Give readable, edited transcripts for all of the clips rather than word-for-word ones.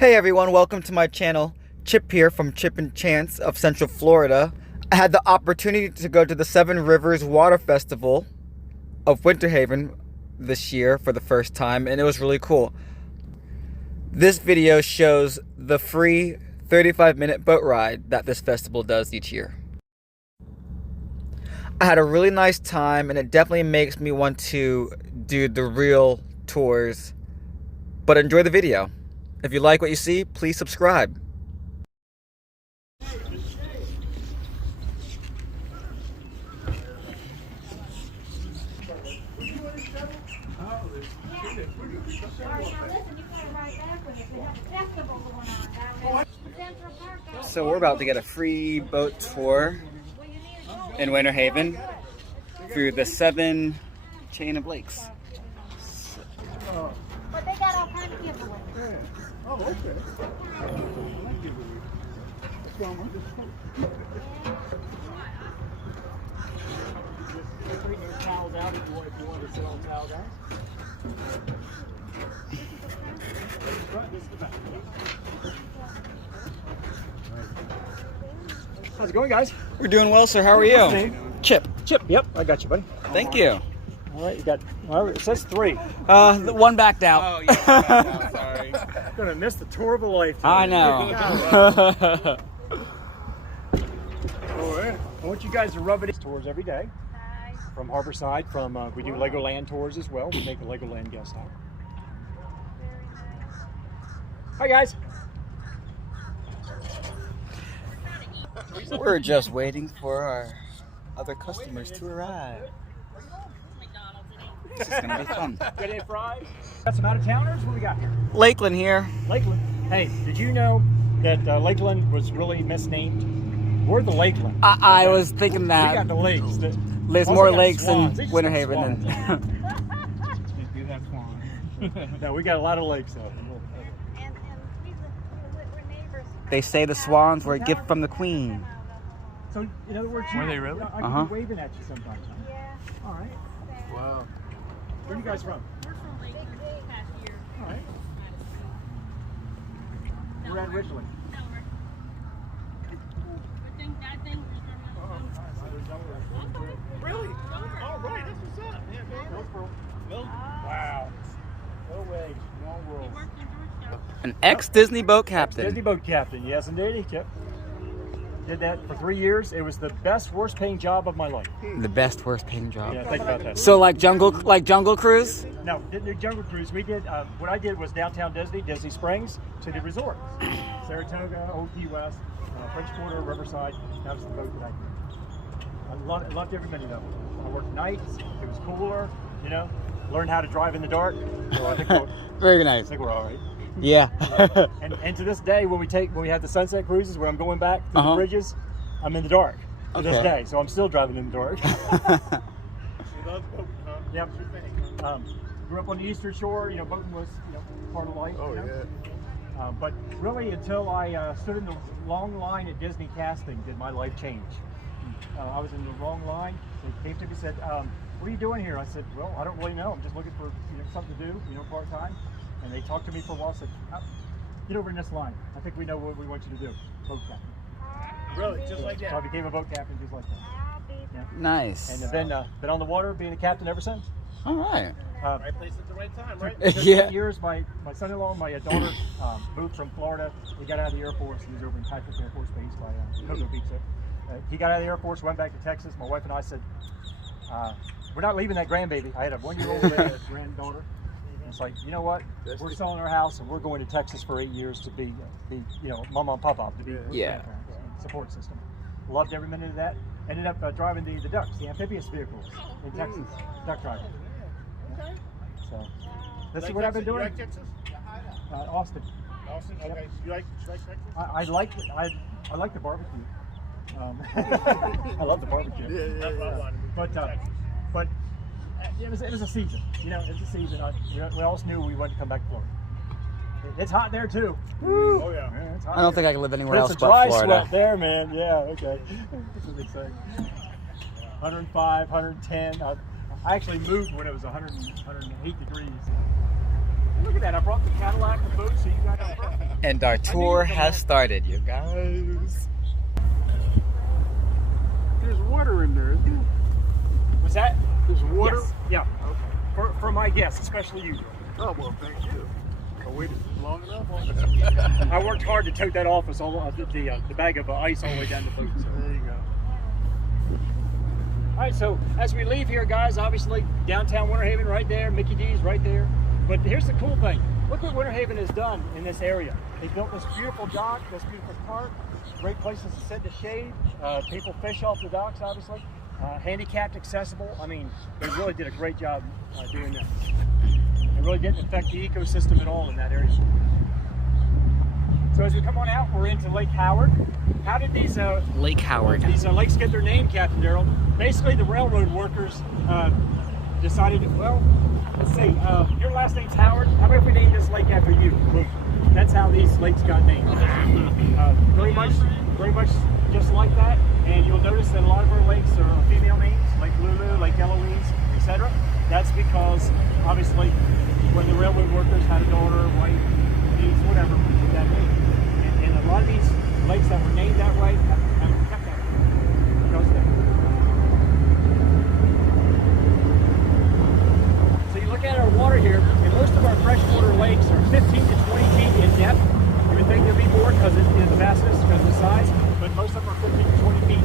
Hey everyone, welcome to my channel. Chip here from Chip and Chance of Central Florida. I had the opportunity to go to the Seven Rivers Water Festival of Winter Haven this year for the first time, and it was really cool. This video shows the free 35-minute boat ride that this festival does each year. I had a really nice time, and it definitely makes me want to do the real tours, but enjoy the video. If you like what you see, please subscribe. So we're about to get a free boat tour in Winter Haven through the 7 chain of lakes. But they got all kinds of giveaways. Oh, okay. Towels out if you want to sit on towels out. How's it going, guys? We're doing well, sir. How are you? Name? Chip. Chip, yep, I got you, buddy. Thank you. All right, you got, well, it says 3. The one backed out. Oh, yeah, sorry. Gonna miss the tour of a lifetime. I know. All right. I want you guys to rub it in tours every day. From Harborside, we do Legoland tours as well. We make the Legoland guest house. Hi, guys. We're just waiting for our other customers to arrive. This is gonna be fun. Got any fries? Got some out-of-towners? What we got here? Lakeland here. Lakeland. Hey, did you know that Lakeland was really misnamed? We're the Lakeland. I was thinking We that. got the lakes. There's Also more got lakes swans. They in just Winter got Haven swans. than. No, we got a lot of lakes though. And we're neighbors. They say the swans were a gift from the Queen. So, in other words, Were they really? I Uh-huh. could be waving at you sometimes. Huh? Yeah. All right. Wow. Where are you guys from? We're from Lakeland past year. All right. We're at Richland. Really? All right, that's what's up, man. Wow. No way. Small world. An ex-Disney boat captain. Disney boat captain, yes indeed. Yep. Did that for 3 years. It was the best, worst paying job of my life. The best, worst paying job. Yeah, think about that. So like Jungle Cruise? No, didn't do Jungle Cruise. We did, what I did was downtown Disney Springs to the resort. Saratoga, Old Key West, French Quarter, Riverside. That was the boat that I did. I loved every minute of it. I worked nights. It was cooler, you know. Learned how to drive in the dark. So I think Very nice. we're all right. Yeah. And to this day, when we have the sunset cruises where I'm going back to the bridges, I'm in the dark to this day. So I'm still driving in the dark. Yep. Grew up on the Eastern Shore. You know, boating was part of life. Oh, you know? yeah. But really, until I stood in the long line at Disney casting, did my life change. I was in the wrong line. They came to me and said, "What are you doing here?" I said, "Well, I don't really know. I'm just looking for something to do, part time." And they talked to me for a while. Said, "Get over in this line. I think we know what we want you to do." Boat captain. Really? Just like So I that? became a boat captain just like that. Nice. And I've been on the water, being a captain ever since. All right. Right place at the right time, right? Yeah. 8 years. My son-in-law, my daughter, moved from Florida. He got out of the Air Force. He was over in Patrick Air Force Base by Cocoa Beach. He got out of the Air Force, went back to Texas. My wife and I said, "We're not leaving that grandbaby." I had a 1-year-old granddaughter. It's like, you know what? We're selling our house and we're going to Texas for 8 years to be mama and papa, to be grandparents, support system. Loved every minute of that. Ended up driving the ducks, the amphibious vehicles in Texas, duck driving. Okay. So this is what I've been doing. You like Texas? Austin. Austin? Okay. You like Texas? I like the barbecue. I love the barbecue. That's what I wanted. But it was a season. It's a season. We always knew we wanted to come back to Florida. It's hot there too. Woo. Oh yeah. It's hot I don't there. think I can live anywhere But else it's a but dry Florida. sweat there, man. Yeah. Okay. That's what they say. 105, 110. I actually moved when it was 108 degrees. Look at that. I brought the Cadillac, the boat, so you guys are perfect. And our tour has started, you guys. There's water in there, isn't there? Was that? There's water? Yes. Yeah. Okay. For my guests, especially you. Oh, well, thank you. I waited long enough. I worked hard to tote that office, all the bag of ice all the way down the boot. So. There you go. All right, so as we leave here, guys, obviously downtown Winter Haven right there, Mickey D's right there. But here's the cool thing. Look what Winter Haven has done in this area. They built this beautiful dock, this beautiful park, great places to sit in the shade. People fish off the docks, obviously. Handicapped accessible. I mean, they really did a great job doing that. It really didn't affect the ecosystem at all in that area. So as we come on out, we're into Lake Howard. How did these Lake Howard. These lakes get their name, Captain Darrell? Basically, the railroad workers decided, well, let's see, your last name's Howard. How about if we name this lake after you? Boom. That's how these lakes got named. Very much just like that. And you'll notice that a lot of our lakes are female names, Lake Lulu, Lake Eloise, etc. That's because, obviously, when the railroad workers had a daughter, wife, niece, whatever, with that name. And a lot of these lakes that were named that way have kept that because of that. So you look at our water here, and most of our freshwater lakes are 15 to 20 feet in depth. You would think there'd be more because of the vastness, because of the size, but most of them are 15 to 20 feet.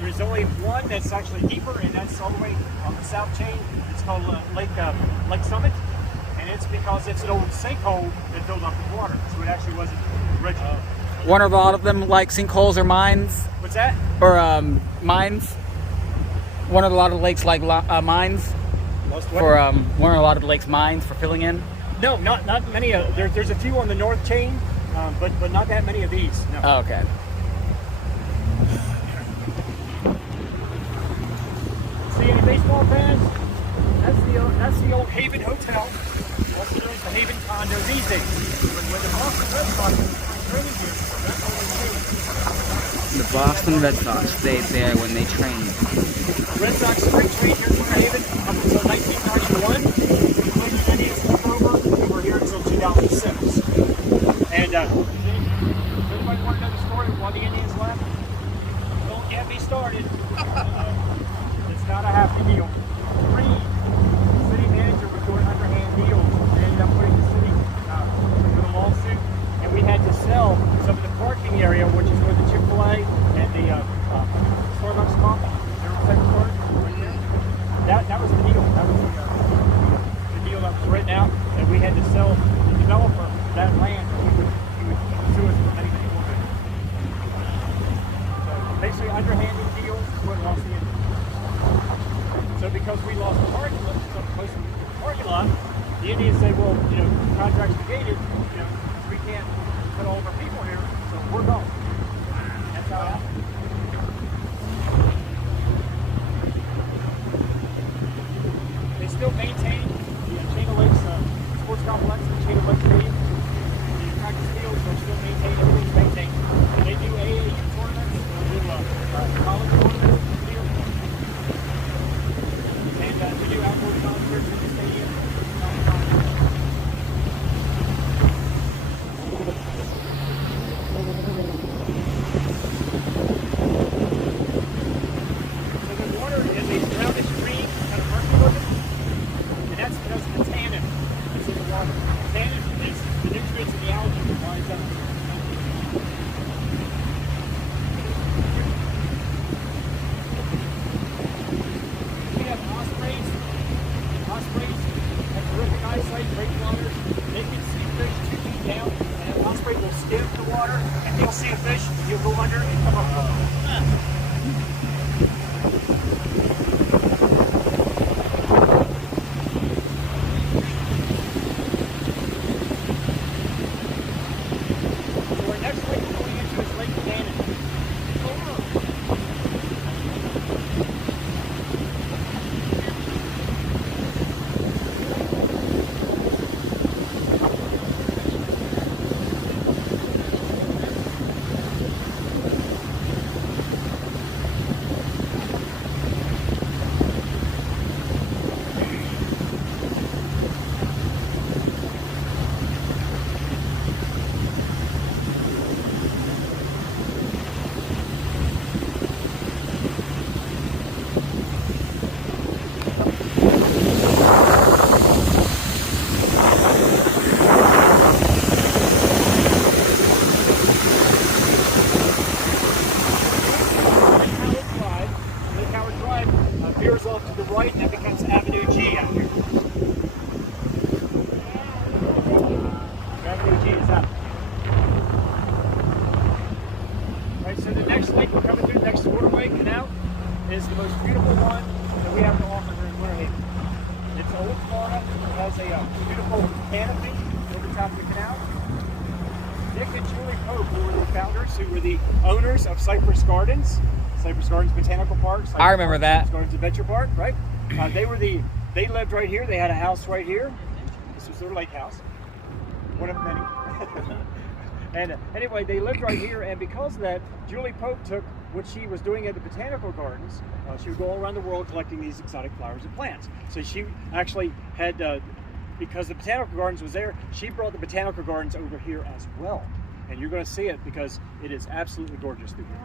There's only one that's actually deeper, and that's all the way on the south chain. It's called Lake Summit, and it's because it's an old sinkhole that filled up with water, so it actually wasn't original. One of a lot of them like sinkholes or mines, What's that? or mines. One of a lot of lakes like mines. Most what? For one of a lot of lakes mines for filling in. No, not many. There's a few on the north chain, but not that many of these. No. Oh, okay. See any baseball fans? That's the old Haven Hotel. Also known as the Haven Condo these days. But when the Boston Red Sox were training here, that's all they did. The Boston Red Sox stayed there when they trained. Red Sox spring trained here in Winter Haven up until 1991. The Indians took over here until 2006. And does anybody want to know the story of why the Indians left? Don't get me started. It's not a happy deal. The city manager was doing underhand deals and ended up putting the city with a lawsuit. And we had to sell some of the parking area, which is where the Chick-fil-A and the Starbucks coffee, their second store. That was the deal. That was the deal that was written out, and we had to sell the developer that land. He would sue us for many more things. So basically, underhanded deals is what lost the Indians. So because we lost the parking lot, the Indians say, well, contract's negated, we can't put all of our people here, so we're gone. That's how it happened. They still maintain the Chain of Lakes sports complex, the Chain of Lakes Stadium. The practice fields are still maintained, everything's maintained. They do AAU tournaments, they do college tournaments here. And we do outdoor concerts in the stadium. So the water is a brownish green, kind of murky looking, and that's because of the tannin that's in the water. Tannin is the nutrients in the algae that rise up. We have ospreys. Ospreys have terrific eyesight, great flyers. They can see fish 2 feet down, and an osprey will skim the water, and he'll see a fish, he'll go under and come up. So our next lake we're going into is Lake Cannon. next lake we're coming through, next waterway canal, is the most beautiful one that we have to offer here in Winter Haven. It's old Florida. It has a beautiful canopy over top of the canal. Dick and Julie Pope, who were the founders, who were the owners of Cypress Gardens Botanical Park. I remember that. Cypress Gardens Adventure Park, right? They lived right here. They had a house right here. This was their lake house, one of many. And anyway, they lived right here, and because of that, Julie Pope took what she was doing at the Botanical Gardens. She would go all around the world collecting these exotic flowers and plants. So she actually had, because the Botanical Gardens was there, she brought the Botanical Gardens over here as well. And you're going to see it because it is absolutely gorgeous through here.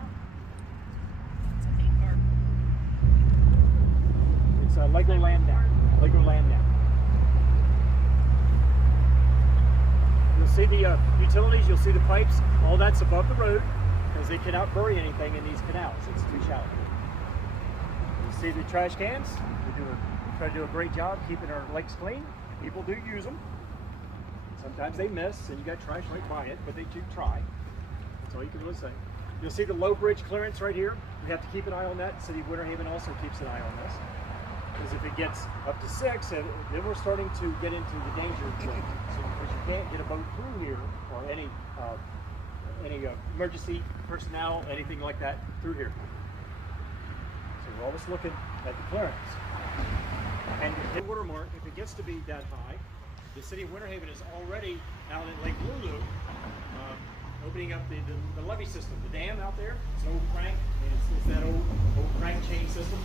It's Legoland now. Legoland now. You'll see the utilities, you'll see the pipes, all that's above the road because they cannot bury anything in these canals. It's too shallow. You see the trash cans? We try to do a great job keeping our lakes clean. People do use them. Sometimes they miss and you got trash right by it, but they do try. That's all you can really say. You'll see the low bridge clearance right here. We have to keep an eye on that. City of Winter Haven also keeps an eye on this. Because if it gets up to 6, then we're starting to get into the danger zone. So because you can't get a boat through here, or any emergency personnel, anything like that, through here. So we're always looking at the clearance. And the watermark, if it gets to be that high, the City of Winter Haven is already out at Lake Lulu, opening up the levee system. The dam out there, it's an old crank, and it's that old crank chain system.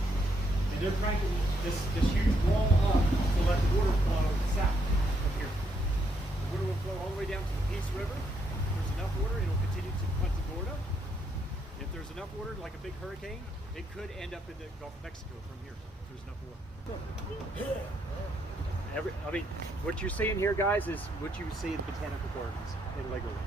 And they're cranking this huge wall up to let the water flow south from here. The water will flow all the way down to the Peace River. If there's enough water, it'll continue to Punta Gorda. If there's enough water, like a big hurricane, it could end up in the Gulf of Mexico from here, if there's enough water. I mean, what you're seeing here, guys, is what you see in the Botanical Gardens in Legoland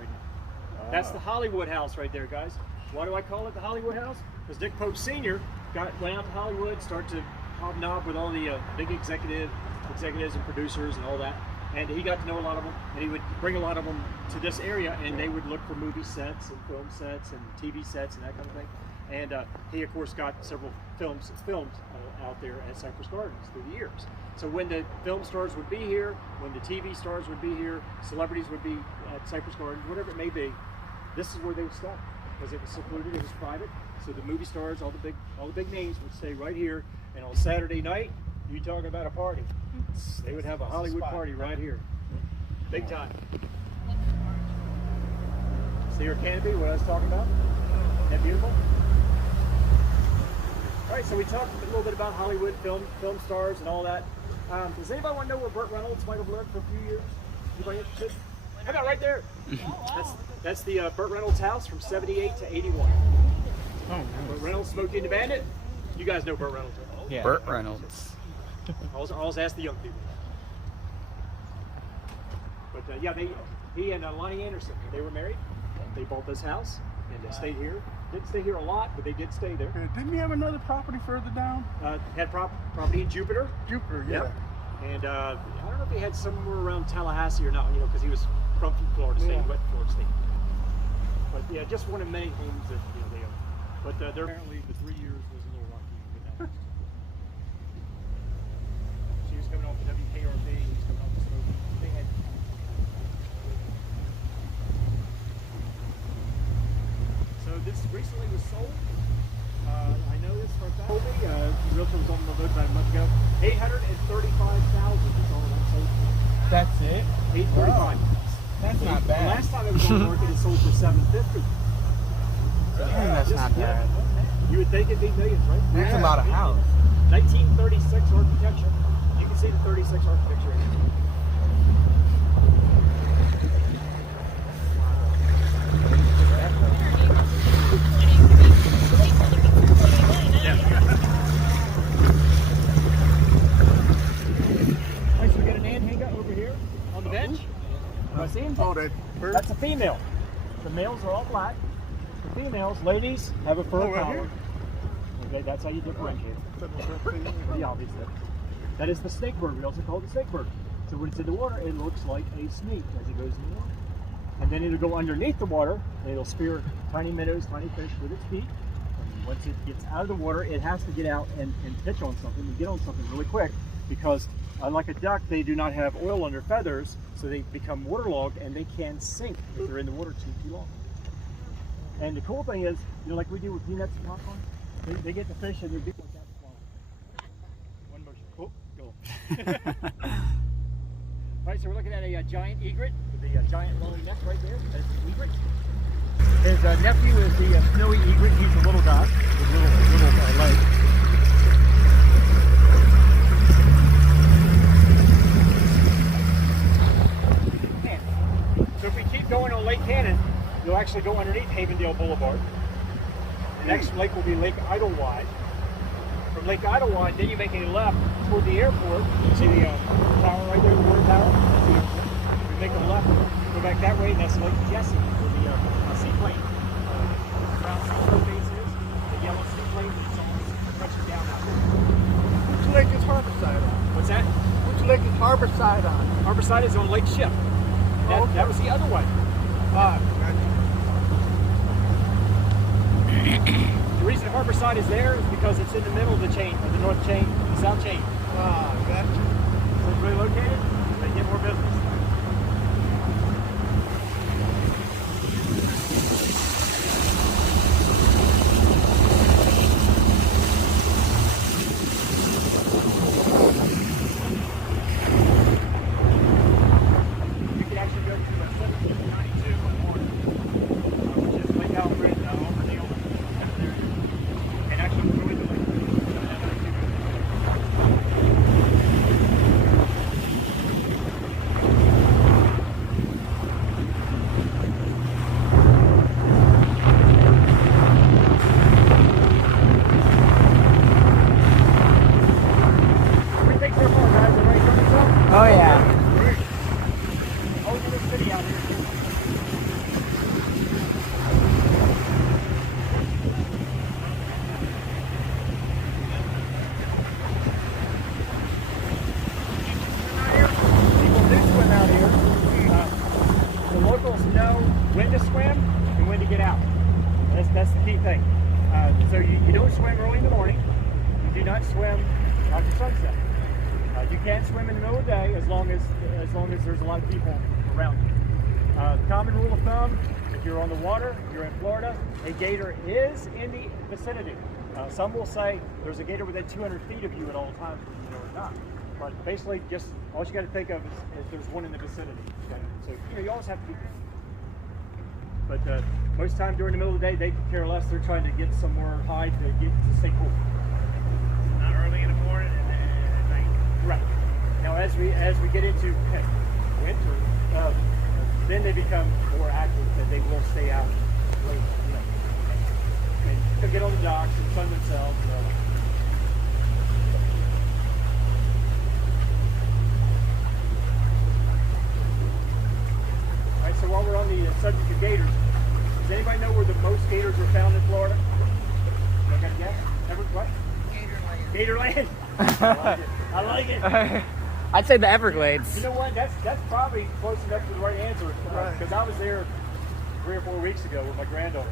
right now. That's the Hollywood House right there, guys. Why do I call it the Hollywood House? Because Dick Pope Sr. went out to Hollywood, started to hobnob with all the big executives and producers and all that. And he got to know a lot of them, and he would bring a lot of them to this area, and they would look for movie sets and film sets and TV sets and that kind of thing. And he, of course, got several films filmed out there at Cypress Gardens through the years. So when the film stars would be here, when the TV stars would be here, celebrities would be at Cypress Gardens, whatever it may be, this is where they would stop because it was secluded, it was private. So the movie stars, all the big names would stay right here. And on Saturday night, you talking about a party. They would have a Hollywood party right here. Big time. See your canopy, what I was talking about? Isn't that beautiful? All right, so we talked a little bit about Hollywood film stars and all that. Does anybody want to know where Burt Reynolds might have lived for a few years? Anybody interested? How about right there? That's the Burt Reynolds house from 78 to 81. Oh, nice. Burt Reynolds, Smokey and the Bandit. You guys know Burt Reynolds, right? Yeah. Burt Reynolds. I always ask the young people. But yeah, he and Lonnie Anderson, they were married. They bought this house and they stayed here. Didn't stay here a lot, but they did stay there. Didn't he have another property further down? Had property in Jupiter. Jupiter, yeah. Yep. And I don't know if he had somewhere around Tallahassee or not, because he was from Florida State, went to Florida State. But yeah, just one of many things that they own. But they're apparently the 3 years was a little rocky with that. She was coming off the WKRP, he was coming off the smoke. They had. So this recently was sold. I know this for a fact. The realtor was on the road about a month ago. $835,000 is all that sold for. That's it? $835,000. Wow. That's not bad. The last time it was on the market, it sold for $750,000. That's not bad. You would think it'd be millions, right? That's a lot of house. 1936 architecture. You can see the 36 architecture in it. Alright, so we got an anhinga over here on the bench. I see him? Oh, that bird? That's a female. The males are all black. The females, ladies, have a fur collar. Okay, that's how you differentiate. Yeah, obviously. That is the snake bird. We also call it the snake bird. So when it's in the water, it looks like a snake as it goes in the water. and then it'll go underneath the water, and it'll spear tiny minnows, tiny fish with its feet. And once it gets out of the water, it has to get out and pitch on something, and get on something really quick, because unlike a duck, they do not have oil on their feathers, so they become waterlogged, and they can sink if they're in the water too long. And the cool thing is, you know, like we do with peanuts and popcorn, they get the fish and they do like that. One motion. Oh, go. All right, so we're looking at a giant egret with a giant long neck right there. That's the egret. His nephew is the snowy egret. He's a little guy with little legs. So if we keep going on Lake Cannon, you'll actually go underneath Havendale Boulevard. The next lake will be Lake Idlewild. From Lake Idlewild, then you make a left toward the airport. You see the tower right there, the water tower? That's the airport. You make a left, go back that way, and that's Lake Jesse, where the seaplane ground seaplane base is. The yellow seaplane that's almost touching down out there. Which lake is Harborside on? What's that? Which lake is Harborside on? Harborside is on Lake Ship. That was the other one. Ah, gotcha. The reason Harborside is there is because it's in the middle of the chain, of the north chain, the south chain. Ah, gotcha. So it's really located, they get more business. You can actually go to 1792 on the water, which is Lake Alfred, over the old there, and actually go into Lake. We take so far, guys. Everybody turn this up? Oh yeah. Oh, there's a city out here. People do swim out here. The locals know when to swim and when to get out. That's the key thing. So you don't swim early in the morning. You do not swim after sunset. You can swim in the middle of the day as long as there's a lot of people around you. Common rule of thumb: if you're on the water, you're in Florida, a gator is in the vicinity. Some will say there's a gator within 200 feet of you at all times, you know or not. But basically, just all you got to think of is there's one in the vicinity. Okay? So you always have to be. But most of the time during the middle of the day, they could care less. They're trying to get somewhere high to stay cool. Not early in the morning and then at night. Right. Now, as we get into winter, then they become more active, and they will stay out late. You know, and they'll get on the docks and sun themselves. You know. All right. So while we're on the subject of gators, does anybody know where the most gators are found in Florida? You got a guess? What? Gatorland. I like it. I'd say the Everglades. You know what? That's probably close enough to the right answer, because I was there 3 or 4 weeks ago with my granddaughter.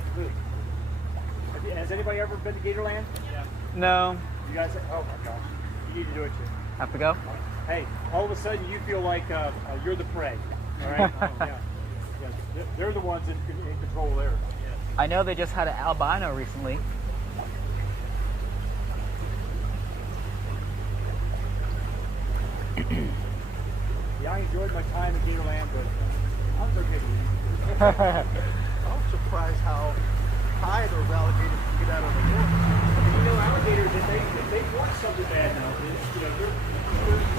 Has anybody ever been to Gatorland? Yeah. No. You guys? Oh my gosh! You need to do it, Chip. Have to go? Hey, all of a sudden you feel like you're the prey. All right? Yeah. They're the ones in control there. I know they just had an albino recently. Yeah, I enjoyed my time at Gatorland, but I was okay with it. I'm surprised how high those alligators can get out of the water. You know, alligators, if they want something bad now, you know, they're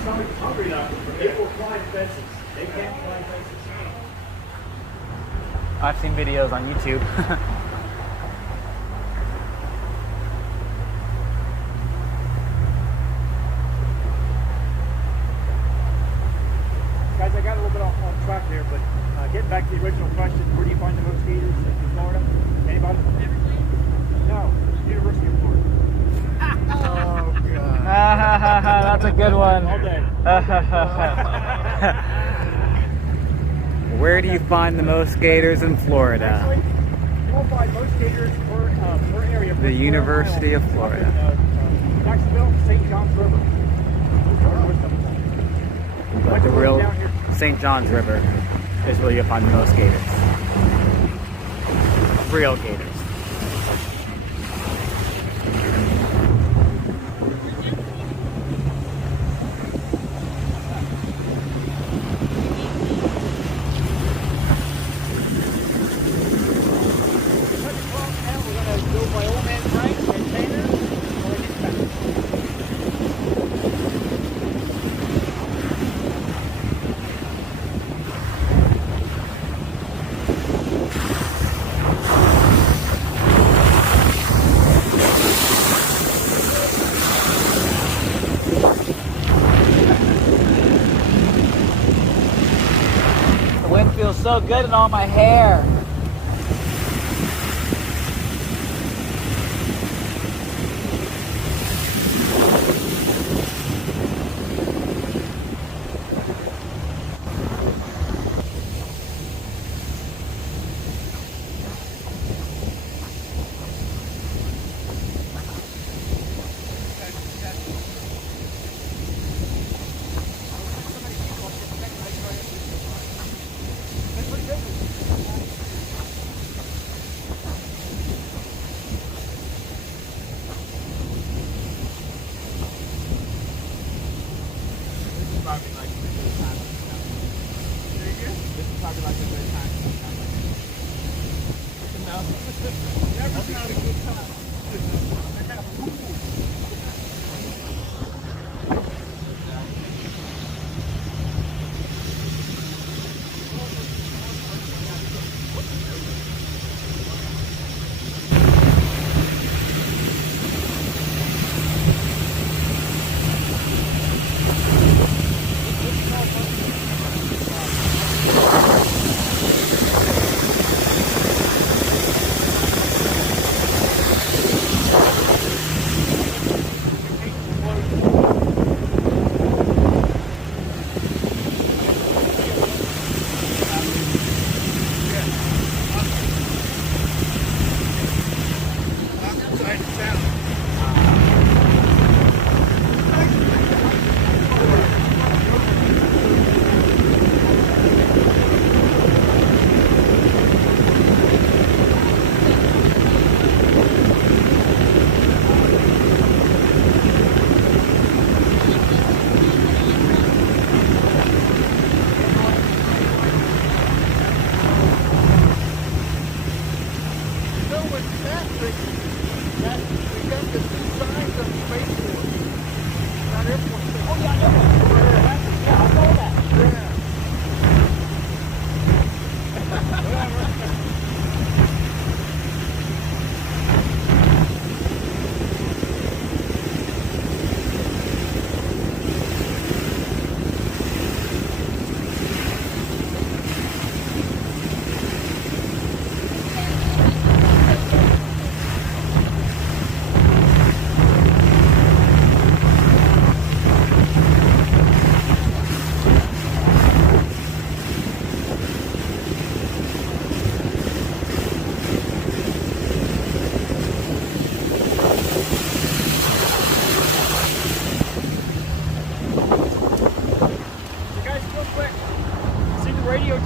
somebody's hungry enough, they will climb fences. They can't climb fences. I've seen videos on YouTube. Guys, I got a little bit off track there, but getting back to the original question, where do you find the most gators in Florida? Anybody? No, University of Florida. Oh, God. That's a good one. All day. Where do you find the most gators in Florida? Actually, you will find most gators per area. The University of Florida. Jacksonville, St. John's River. But the real St. John's River is where you'll find the most gators. Real gators. The wind feels so good in all my hair.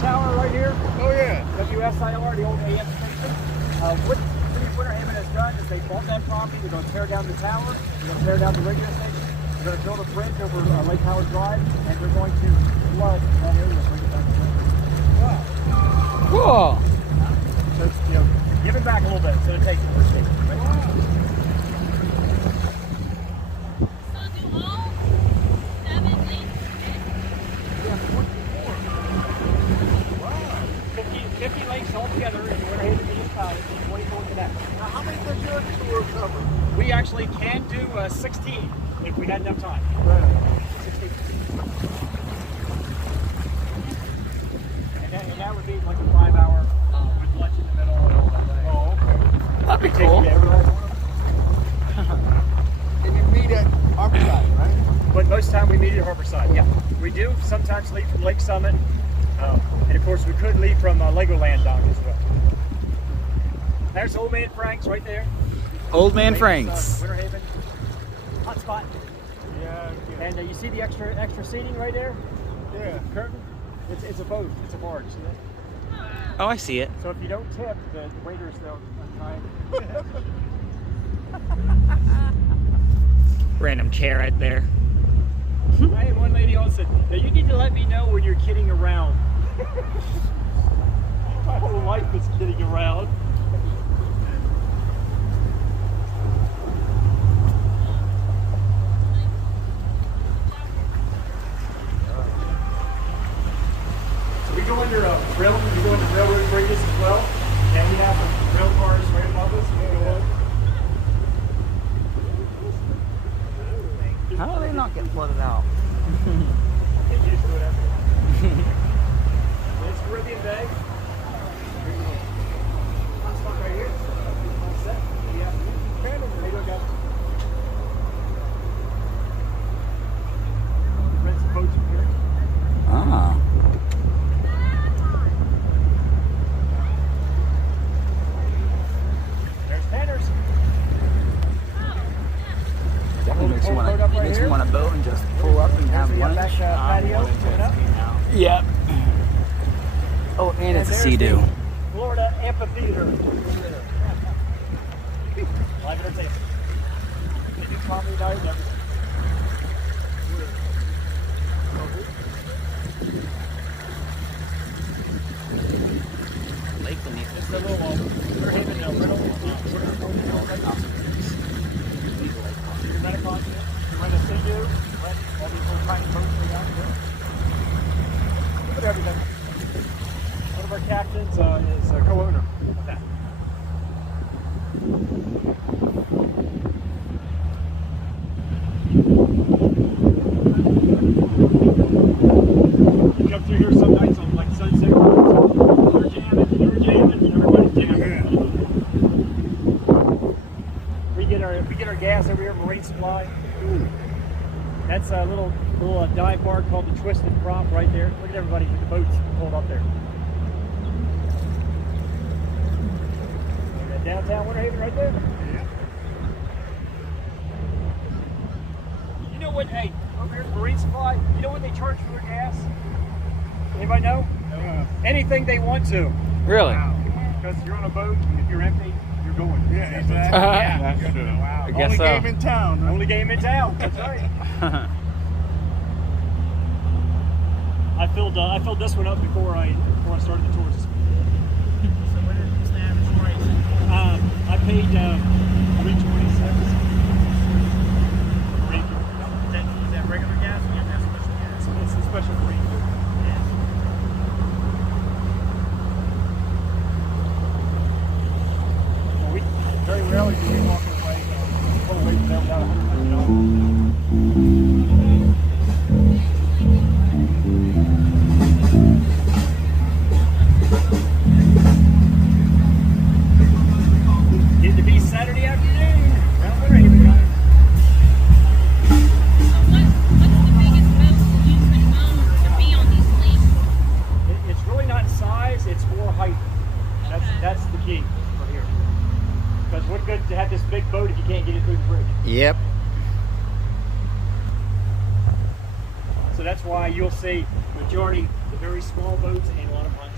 Tower right here. Oh yeah. WSIR, the old AM station. What City of Winter Haven has done is they bought that property. They're going to tear down the tower. They're going to tear down the radio station. They're going to build a bridge over Lake Howard Drive, and they're going to flood that area and bring it back to Wow. Cool. So, give it back a little bit instead of taking it for state. So do all 7, 8, 50 lakes altogether in Winter Haven municipality, 24 connect. Now, how many does your tour cover? We actually can do 16 if we had enough time. 16. And that would be like a 5-hour with lunch in the middle and all that. Oh, okay. That'd be cool. And you meet at Harborside, right? But most of the time we meet at Harborside. Yeah. We do sometimes leave from Lake Summit. And of course, we could leave from Legoland dock as well. There's Old Man Frank's right there. Old Man Latest, Frank's. Winter Haven. Hot spot. Yeah. And you see the extra seating right there? Yeah. Curtain? It's a boat. It's a barge. See that? Oh, I see it. So if you don't tip, the waiters they'll untie. Random chair right there. I had one lady also said, "Now you need to let me know when you're kidding around." My whole life is kidding around. So we go under railroad bridges as well, and we have rail cars right above us. How do they not get flooded out? Get used to it after. It's Caribbean Bay. Hot spot right here. All set. Yeah. There you go. Rent some boats from here. Ah. There's Panners. Definitely makes Makes you want to boat and just pull up and have There's the lunch. back patio coming up. Yep. Oh, and it's a there's sea-doo. the Florida Amphitheater. Live entertainment. They do comedy night and everything. Lake beneath It's a little Winter Haven rental. You can rent a continent, you can rent a Sea-Doo, rent all these little tiny boats we got here. Look at everything. One of our captains is a co-owner of that. You come through here some nights on like sunset. You're jamming, everybody's jamming. We get our gas over here, Marine Supply. That's a little dive bar called the Twisted Prop right there. Look at everybody with the boats pulled up there. Downtown Winter Haven right there. Yeah. You know what? Hey, over here at Marine Supply, you know what they charge for their gas? Anybody know? Anything they want to. Really? Because you're on a boat, and if you're empty, you're going. Yeah, exactly. Yeah. Wow. I guess Only so. game in town. Huh? Only game in town. That's right. I filled this one up before I started the tours. So what is the average price? I paid $326. Is that regular gas or is that special gas? It's a special green. Well, we very rarely do we walk away full weight from them without $150. Get to be Saturday afternoon. Around Winter Haven, guys. So what's the biggest boat you could own to be on these lakes? It's really not size, it's more height. That's the key for here. Because what good to have this big boat if you can't get it through the bridge? Yep. So that's why you'll see majority the very small boats and a lot of pontoons.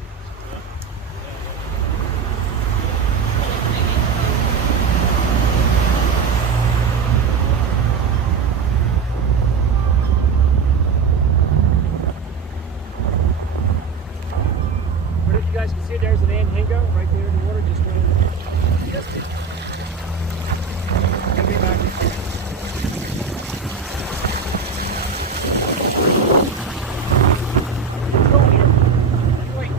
But if you guys can see, there's an anhingo right there in the water, just going. Gonna be back. Going here. Wait.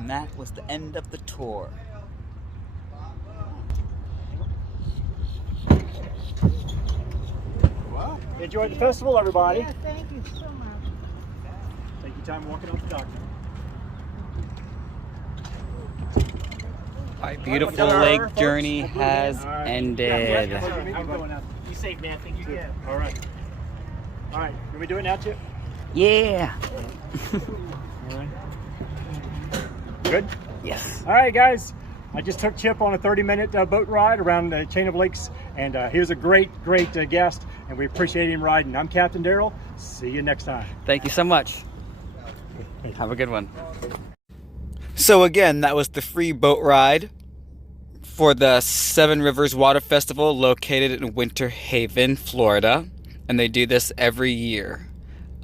And that was the end of the tour. Enjoy the festival, everybody. Yeah, thank you so much. Take your time walking off the dock. Our beautiful lake journey has ended. I'm going out. You safe, man. Thank you. All right. All right. Can we do it now, Chip? Yeah. All right. Good? Yes. All right, guys. I just took Chip on a 30-minute boat ride around the chain of lakes, and he was a great guest, and we appreciate him riding. I'm Captain Daryl. See you next time. Thank you so much. Have a good one. So again, that was the free boat ride for the Seven Rivers Water Festival located in Winter Haven, Florida. And they do this every year.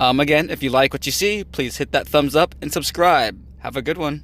Again, if you like what you see, please hit that thumbs up and subscribe. Have a good one.